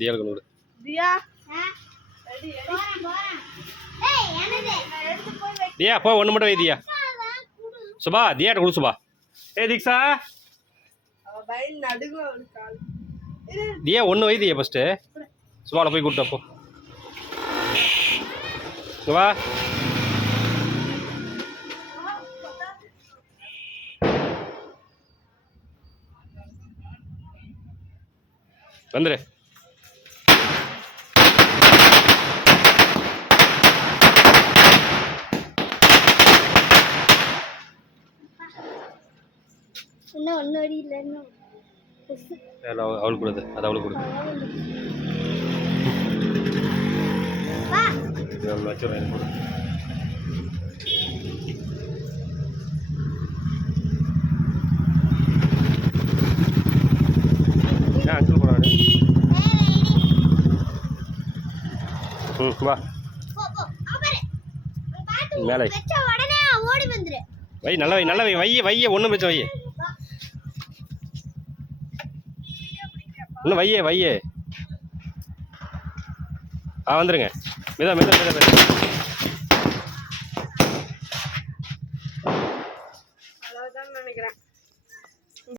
தியா கொடு. தியா தியா போ ஒன்று மட்டும் வை தியா. சுபா தியாட்ட கொடு சுபா. தீக்ஷா தியா ஒன்று வை தியா ஃபஸ்ட்டு. சுபாவில் போய் கூப்பிட்டு அப்போ சுபா. வந்துரு. அவளுக்கு கொடுது, அது அவளுக்கு கொடுது. வச்சுருவேன் கொடு. அங்கிள் போறாரு. வா மேலே வை. நல்லா வை, நல்லா வை, வைய ஒன்றும் பிரச்சனை வைய. இன்னும் வையே. வந்துருங்க. மெதா நினைக்கிறேன்.